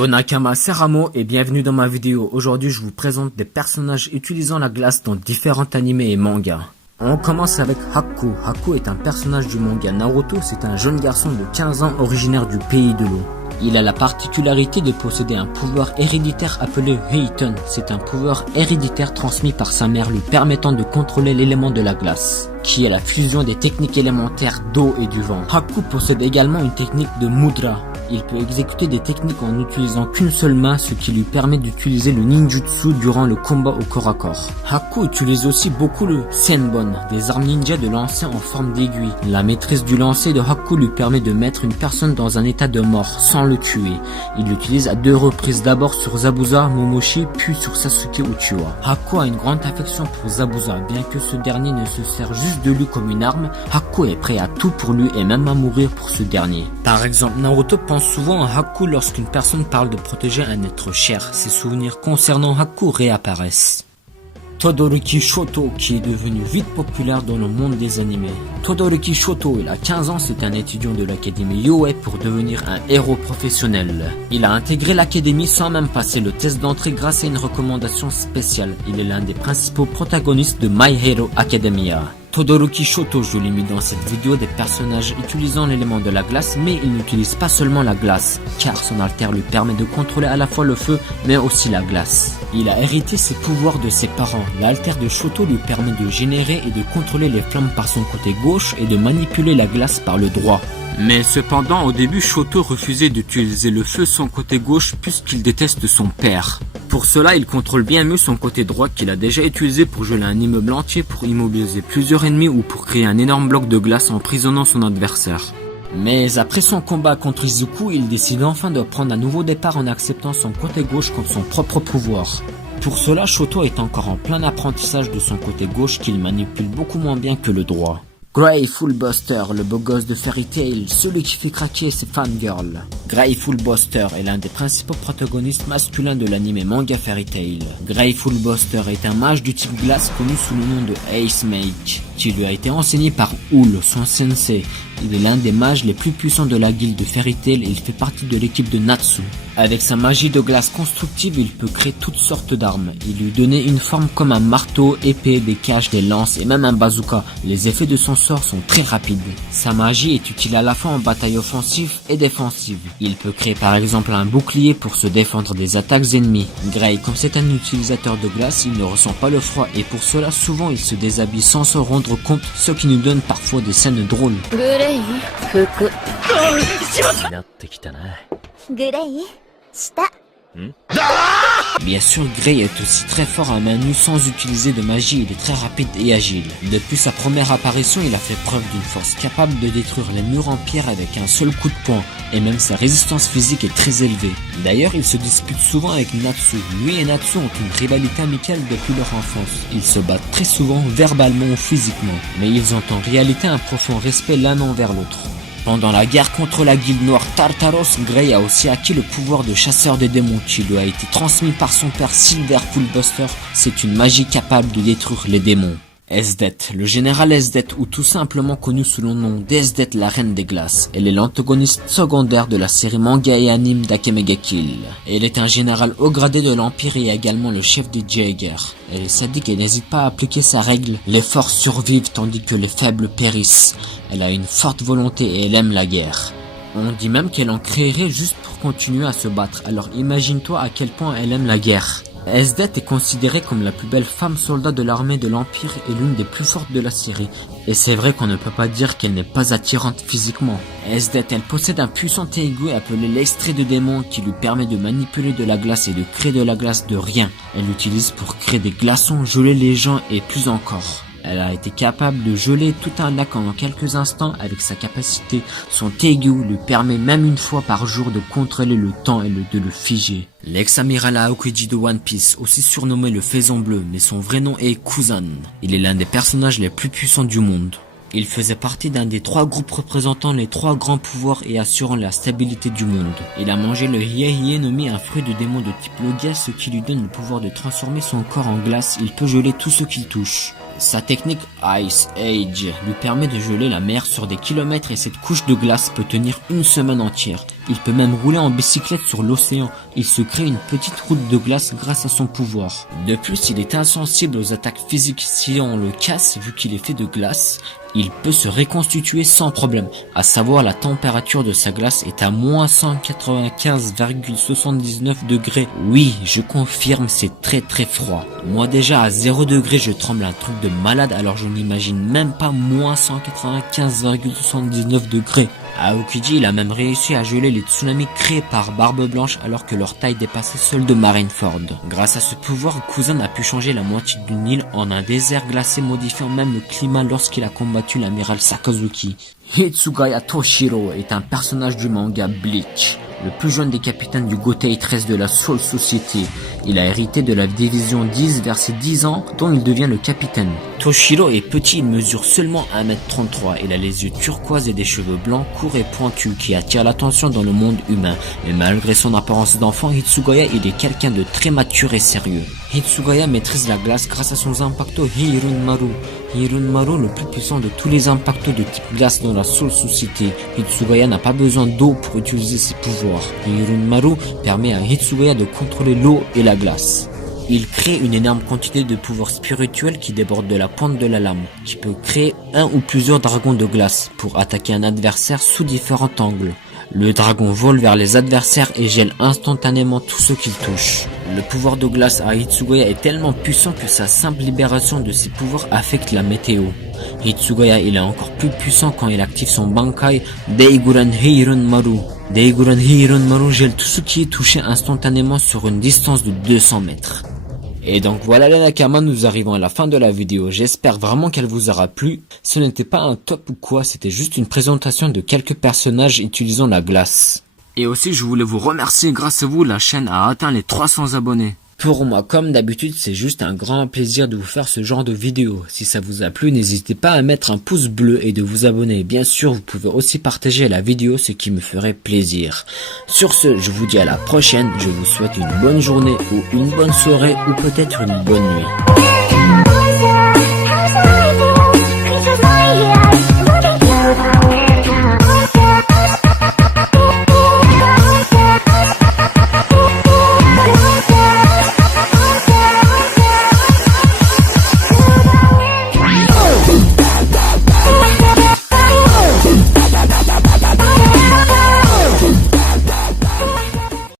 Yo Nakama, c'est Ramo et bienvenue dans ma vidéo. Aujourd'hui je vous présente des personnages utilisant la glace dans différents animés et mangas. On commence avec Haku. Haku est un personnage du manga Naruto, c'est un jeune garçon de 15 ans originaire du pays de l'eau. Il a la particularité de posséder un pouvoir héréditaire appelé Heiton. C'est un pouvoir héréditaire transmis par sa mère lui permettant de contrôler l'élément de la glace, qui est la fusion des techniques élémentaires d'eau et du vent. Haku possède également une technique de Mudra. Il peut exécuter des techniques en n'utilisant qu'une seule main, ce qui lui permet d'utiliser le ninjutsu durant le combat au corps à corps. Haku utilise aussi beaucoup le Senbon, des armes ninja de lancer en forme d'aiguille. La maîtrise du lancer de Haku lui permet de mettre une personne dans un état de mort sans le tuer. Il l'utilise à 2 reprises, d'abord sur Zabuza, Momoshi, puis sur Sasuke Uchiha. Haku a une grande affection pour Zabuza, bien que ce dernier ne se sert juste de lui comme une arme. Haku est prêt à tout pour lui et même à mourir pour ce dernier. Par exemple, Naruto pense souvent à Haku lorsqu'une personne parle de protéger un être cher. Ses souvenirs concernant Haku réapparaissent. Todoroki Shoto, qui est devenu vite populaire dans le monde des animés. Todoroki Shoto, il a 15 ans, c'est un étudiant de l'académie Yoei pour devenir un héros professionnel. Il a intégré l'académie sans même passer le test d'entrée grâce à une recommandation spéciale. Il est l'un des principaux protagonistes de My Hero Academia. Todoroki Shoto, je l'ai mis dans cette vidéo des personnages utilisant l'élément de la glace, mais il n'utilise pas seulement la glace, car son alter lui permet de contrôler à la fois le feu, mais aussi la glace. Il a hérité ses pouvoirs de ses parents. L'alter de Shoto lui permet de générer et de contrôler les flammes par son côté gauche et de manipuler la glace par le droit. Mais cependant, au début, Shoto refusait d'utiliser le feu son côté gauche puisqu'il déteste son père. Pour cela, il contrôle bien mieux son côté droit qu'il a déjà utilisé pour geler un immeuble entier, pour immobiliser plusieurs ennemis ou pour créer un énorme bloc de glace emprisonnant son adversaire. Mais après son combat contre Izuku, il décide enfin de prendre un nouveau départ en acceptant son côté gauche comme son propre pouvoir. Pour cela, Shoto est encore en plein apprentissage de son côté gauche qu'il manipule beaucoup moins bien que le droit. Grateful Buster, le beau gosse de Fairy Tail, celui qui fait craquer ses fangirls. Grateful Buster est l'un des principaux protagonistes masculins de l'anime manga Fairy Tail. Grateful Buster est un mage du type glace connu sous le nom de Ace Mage, qui lui a été enseigné par Hool, son sensei. Il est l'un des mages les plus puissants de la guilde de Fairy Tail et il fait partie de l'équipe de Natsu. Avec sa magie de glace constructive, il peut créer toutes sortes d'armes. Il lui donnait une forme comme un marteau, épée, des caches, des lances et même un bazooka. Les effets de son sort sont très rapides. Sa magie est utile à la fois en bataille offensive et défensive. Il peut créer par exemple un bouclier pour se défendre des attaques ennemies. Gray, comme c'est un utilisateur de glace, il ne ressent pas le froid et pour cela souvent il se déshabille sans s'en rendre compte, ce qui nous donne parfois des scènes drôles. Bien sûr, Gray est aussi très fort à main nue sans utiliser de magie, il est très rapide et agile. Depuis sa première apparition, il a fait preuve d'une force capable de détruire les murs en pierre avec un seul coup de poing, et même sa résistance physique est très élevée. D'ailleurs, il se dispute souvent avec Natsu. Lui et Natsu ont une rivalité amicale depuis leur enfance. Ils se battent très souvent verbalement ou physiquement, mais ils ont en réalité un profond respect l'un envers l'autre. Pendant la guerre contre la guilde noire Tartaros, Gray a aussi acquis le pouvoir de chasseur des démons qui lui a été transmis par son père Silverful Buster. C'est une magie capable de détruire les démons. Esdet, le général Esdet, ou tout simplement connu sous le nom d'Esdet la reine des glaces. Elle est l'antagoniste secondaire de la série manga et anime d'Akemega Kill. Elle est un général haut gradé de l'Empire et également le chef des Jaeger. Elle est sadique et n'hésite pas à appliquer sa règle. Les forts survivent tandis que les faibles périssent. Elle a une forte volonté et elle aime la guerre. On dit même qu'elle en créerait juste pour continuer à se battre. Alors imagine-toi à quel point elle aime la guerre. Esdet est considérée comme la plus belle femme soldat de l'armée de l'Empire et l'une des plus fortes de la série. Et c'est vrai qu'on ne peut pas dire qu'elle n'est pas attirante physiquement. Esdet, elle possède un puissant Teigu appelé l'extrait de démon qui lui permet de manipuler de la glace et de créer de la glace de rien. Elle l'utilise pour créer des glaçons, geler les gens et plus encore. Elle a été capable de geler tout un lac en quelques instants avec sa capacité. Son Teigu lui permet même une fois par jour de contrôler le temps et de le figer. L'ex-amiral Aokiji de One Piece, aussi surnommé le Faisan Bleu, mais son vrai nom est Kuzan. Il est l'un des personnages les plus puissants du monde. Il faisait partie d'un des 3 groupes représentant les 3 grands pouvoirs et assurant la stabilité du monde. Il a mangé le Hiei nommé un fruit de démon de type Logia, ce qui lui donne le pouvoir de transformer son corps en glace. Il peut geler tout ce qu'il touche. Sa technique Ice Age lui permet de geler la mer sur des kilomètres et cette couche de glace peut tenir une semaine entière. Il peut même rouler en bicyclette sur l'océan. Il se crée une petite route de glace grâce à son pouvoir. De plus, il est insensible aux attaques physiques si on le casse vu qu'il est fait de glace. Il peut se reconstituer sans problème, à savoir la température de sa glace est à moins 195,79 degrés. Oui, je confirme, c'est très froid. Moi déjà à 0 degré je tremble un truc de malade, alors je n'imagine même pas moins 195,79 degrés. Aokiji, il a même réussi à geler les tsunamis créés par Barbe Blanche alors que leur taille dépassait celle de Marineford. Grâce à ce pouvoir, Kuzan a pu changer la moitié d'une île en un désert glacé, modifiant même le climat lorsqu'il a combattu l'amiral Sakazuki. Hitsugaya Toshiro est un personnage du manga Bleach, le plus jeune des capitaines du Gotei 13 de la Soul Society. Il a hérité de la division 10 vers ses 10 ans, dont il devient le capitaine. Toshiro est petit, il mesure seulement 1m33. Il a les yeux turquoises et des cheveux blancs courts et pointus qui attirent l'attention dans le monde humain. Mais malgré son apparence d'enfant, Hitsugaya il est quelqu'un de très mature et sérieux. Hitsugaya maîtrise la glace grâce à son Zanpakuto Hirunmaru. Hirunmaru, le plus puissant de tous les Zanpakuto de type glace dans la Soul Society. Hitsugaya n'a pas besoin d'eau pour utiliser ses pouvoirs. Hirunmaru permet à Hitsugaya de contrôler l'eau et la glace. Il crée une énorme quantité de pouvoirs spirituels qui débordent de la pointe de la lame, qui peut créer un ou plusieurs dragons de glace pour attaquer un adversaire sous différents angles. Le dragon vole vers les adversaires et gèle instantanément tout ce qu'il touche. Le pouvoir de glace à Hitsugaya est tellement puissant que sa simple libération de ses pouvoirs affecte la météo. Hitsugaya il est encore plus puissant quand il active son Bankai Deiguran Hirunmaru. Deiguran Hirunmaru gèle tout ce qui est touché instantanément sur une distance de 200 mètres. Et donc voilà les Nakamas, nous arrivons à la fin de la vidéo, j'espère vraiment qu'elle vous aura plu. Ce n'était pas un top ou quoi, c'était juste une présentation de quelques personnages utilisant la glace. Et aussi je voulais vous remercier, grâce à vous la chaîne a atteint les 300 abonnés. Pour moi, comme d'habitude, c'est juste un grand plaisir de vous faire ce genre de vidéo. Si ça vous a plu, n'hésitez pas à mettre un pouce bleu et de vous abonner. Bien sûr, vous pouvez aussi partager la vidéo, ce qui me ferait plaisir. Sur ce, je vous dis à la prochaine. Je vous souhaite une bonne journée ou une bonne soirée ou peut-être une bonne nuit.